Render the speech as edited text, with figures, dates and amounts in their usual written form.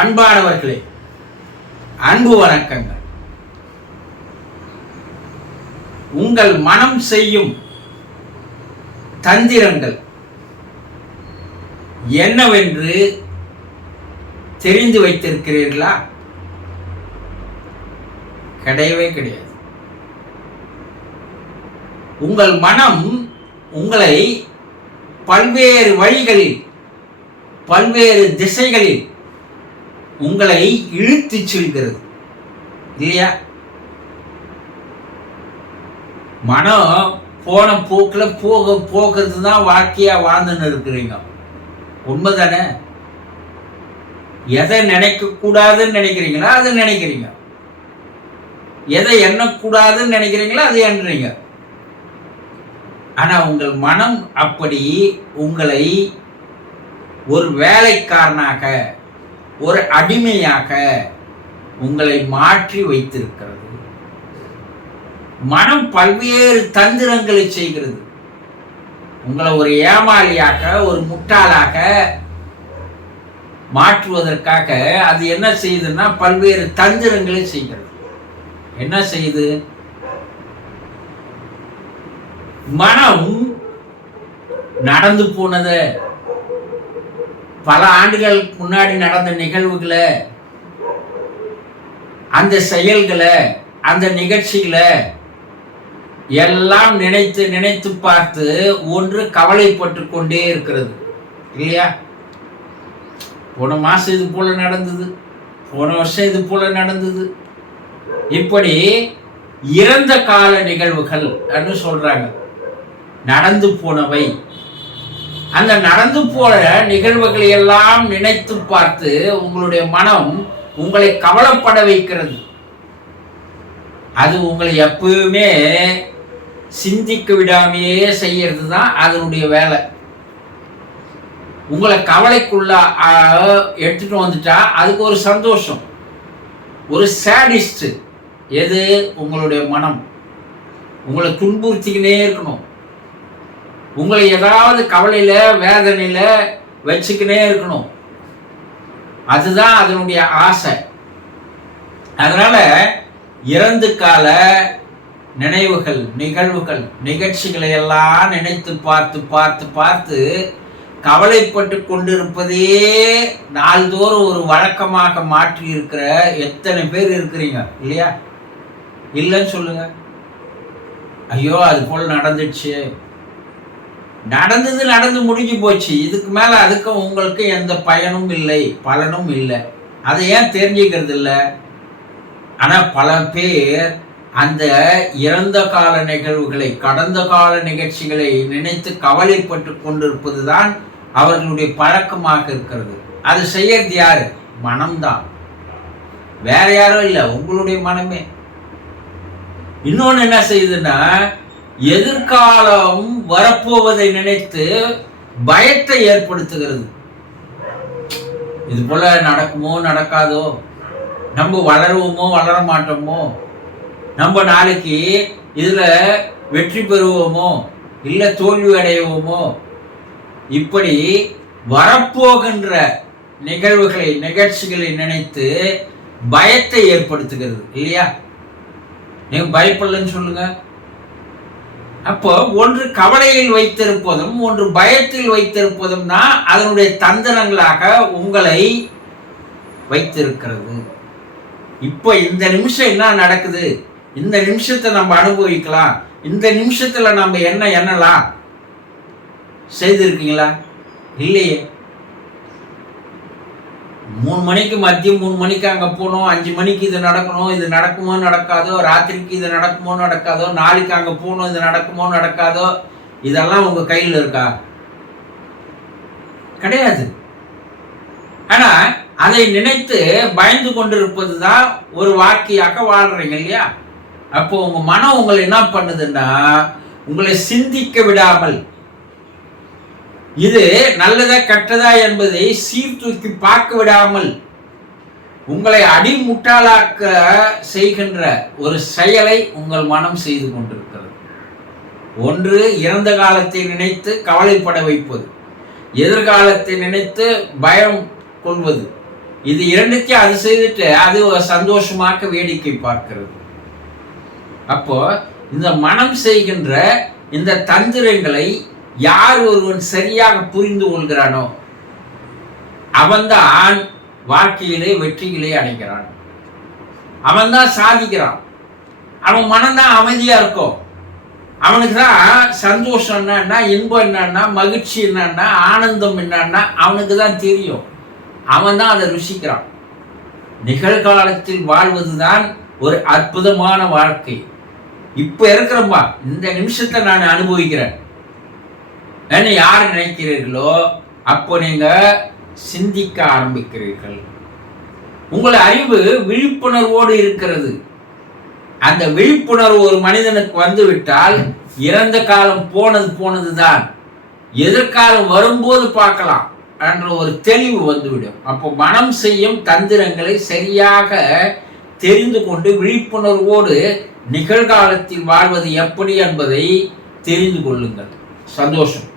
அன்பானவர்களே, அன்பு வணக்கங்கள். உங்கள் மனம் செய்யும் தந்திரங்கள் என்னவென்று தெரிந்து வைத்திருக்கிறீர்களா? கிடையவே கிடையாது. உங்கள் மனம் உங்களை பல்வேறு வழிகளில், பல்வேறு திசைகளில் உங்களை இழுத்து செல்கிறது இல்லையா? மனம் போன போக்கில் போகிறது தான் வாழ்க்கையா வாழ்ந்துன்னு இருக்கிறீங்க. உண்மைதானே? எதை நினைக்க கூடாதுன்னு நினைக்கிறீங்களா அதை நினைக்கிறீங்க, எதை எண்ணக்கூடாதுன்னு நினைக்கிறீங்களா அதை எண்ணுறீங்க. ஆனா உங்கள் மனம் அப்படி உங்களை ஒரு வேலைக்காரனாக, ஒரு அடிமையாக உங்களை மாற்றி வைத்திருக்கிறது. மனம் பல்வேறு தந்திரங்களை செய்கிறது. உங்களை ஒரு ஏமாளியாக, ஒரு முட்டாளாக மாற்றுவதற்காக அது என்ன செய்யுதுன்னா பல்வேறு தந்திரங்களை செய்கிறது. என்ன செய்யுது? மனம் நடந்து போனதை, பல ஆண்டுகளுக்கு முன்னாடி நடந்த நிகழ்வுகளை, அந்த செயல்களை, அந்த நிகழ்ச்சிகளை எல்லாம் நினைத்து நினைத்து பார்த்து ஒன்று கவலைப்பட்டு கொண்டே இருக்கிறது இல்லையா? போன மாசம் இது போல நடந்தது, போன வருஷம் இது போல நடந்தது, இப்படி இறந்த கால நிகழ்வுகள் என்று சொல்றாங்க. நடந்து போனவை, அந்த நடந்து போன நிகழ்வுகளை எல்லாம் நினைத்து பார்த்து உங்களுடைய மனம் உங்களை கவலைப்பட வைக்கிறது. அது உங்களை எப்பவுமே சிந்திக்க விடாமையே செய்யறது தான் அதனுடைய வேலை. உங்களை கவலைக்குள்ள எடுத்துட்டு வந்துட்டா அதுக்கு ஒரு சந்தோஷம், ஒரு சேடிஸ்ட். எது? உங்களுடைய மனம் உங்களை துன்புறுத்திக்கினே இருக்கணும், உங்களை ஏதாவது கவலையில வேதனையில வச்சுக்கினே இருக்கணும். அதுதான் அதனுடைய ஆசை. அதனால இறந்து கால நினைவுகள், நிகழ்வுகள், நிகழ்ச்சிகளை எல்லாம் நினைத்து பார்த்து பார்த்து பார்த்து கவலைப்பட்டு கொண்டிருப்பதே நாள்தோறும் ஒரு வழக்கமாக மாற்றி இருக்கிற எத்தனை பேர் இருக்கிறீங்க இல்லையா? இல்லைன்னு சொல்லுங்க. ஐயோ அது போல் நடந்துச்சு, நடந்து முடிஞ்சு போச்சு, இதுக்கு மேல அதுக்கு உங்களுக்கு எந்த பயனும் இல்லை, பலனும் இல்லை. அதை ஏன் தெரிஞ்சுக்கிறது இல்லை? ஆனா பல பேர் அந்த இறந்த கால நிகழ்வுகளை, கடந்த கால நிகழ்ச்சிகளை நினைத்து கவலைப்பட்டு கொண்டிருப்பதுதான் அவர்களுடைய பழக்கமாக இருக்கிறது. அது செய்யறது யாரு? மனம்தான், வேற யாரும் இல்லை, உங்களுடைய மனமே. இன்னொன்னு என்ன செய்யுதுன்னா, எதிர்காலம் வரப்போவதை நினைத்து பயத்தை ஏற்படுத்துகிறது. இது போல நடக்குமோ நடக்காதோ, நம்ம வளருவோமோ வளர மாட்டோமோ, நம்ம நாளைக்கு இதுல வெற்றி பெறுவோமோ இல்லை தோல்வி அடைவோமோ, இப்படி வரப்போகின்ற நிகழ்வுகளை, நிகழ்ச்சிகளை நினைத்து பயத்தை ஏற்படுத்துகிறது இல்லையா? நீங்க பயப்படலன்னு சொல்லுங்க. அப்போ ஒன்று கவலையில் வைத்திருப்பதும் ஒன்று பயத்தில் வைத்திருப்பதும் தான் அதனுடைய தந்திரங்களாக உங்களை வைத்திருக்கிறது. இப்போ இந்த நிமிஷம் என்ன நடக்குது, இந்த நிமிஷத்தை நம்ம அனுபவிக்கலாம், இந்த நிமிஷத்துல நம்ம என்ன எண்ணலாம் செய்திருக்கீங்களா? இல்லையே. 3 மணிக்கு மதியம் 3 மணிக்கு அங்க போனோம், 5 மணிக்கு இது நடக்கணும், இது நடக்குமோ நடக்காதோ, ராத்திரிக்கு இது நடக்குமோ நடக்காதோ, நாளைக்கு அங்க போகணும், இது நடக்குமோ நடக்காதோ, இதெல்லாம் உங்க கையில் இருக்கா? கிடையாது. ஆனா அதை நினைத்து பயந்து கொண்டிருப்பது தான் ஒரு வாழ்க்கையாக வாழ்றீங்க இல்லையா? அப்போ உங்க மனம் உங்களை என்ன பண்ணுதுன்னா உங்களை சிந்திக்க விடாமல், இது நல்லதா கெட்டதா என்பதை சீர்தூக்கி பார்க்க விடாமல் உங்களை அடிமுட்டாளாக்க செய்கின்ற ஒரு செயலை உங்கள் மனம் செய்து கொண்டிருக்கிறது. ஒன்று இறந்த காலத்தை நினைத்து கவலைப்பட வைப்பது, எதிர்காலத்தை நினைத்து பயம் கொள்வது, இது இரண்டுத்தையும் அது செய்துட்டு அது ஒரு சந்தோஷமாக வேடிக்கை பார்க்கிறது. அப்போ இந்த மனம் செய்கின்ற இந்த தந்திரங்களை யார் ஒருவன் சரியாக புரிந்து கொள்கிறானோ அவன்தான் வாழ்க்கையிலே வெற்றியிலே அடைகிறான். அவன்தான் சாதிக்கிறான். அவன் மனம்தான் அமைதியா இருக்கும். அவனுக்கு தான் சந்தோஷம் என்னன்னா, இன்பம் என்னன்னா, மகிழ்ச்சி என்னன்னா, ஆனந்தம் என்னன்னா அவனுக்கு தான் தெரியும். அவன் தான் அதை ருசிக்கிறான். நிகழ்காலத்தில் வாழ்வதுதான் ஒரு அற்புதமான வாழ்க்கை. இப்ப இருக்கிறப்பா இந்த நிமிஷத்தை நான் அனுபவிக்கிறேன் யார் நினைக்கிறீர்களோ அப்போ நீங்க சிந்திக்க ஆரம்பிக்கிறீர்கள். உங்கள் அறிவு விழிப்புணர்வோடு இருக்கிறது. அந்த விழிப்புணர்வு ஒரு மனிதனுக்கு வந்துவிட்டால் இறந்த காலம் போனதுதான், எதிர்காலம் வரும்போது பார்க்கலாம் என்ற ஒரு தெளிவு வந்துவிடும். அப்போ மனம் செய்யும் தந்திரங்களை சரியாக தெரிந்து கொண்டு விழிப்புணர்வோடு நிகழ்காலத்தில் வாழ்வது எப்படி என்பதை தெரிந்து கொள்ளுங்கள். சந்தோஷம்.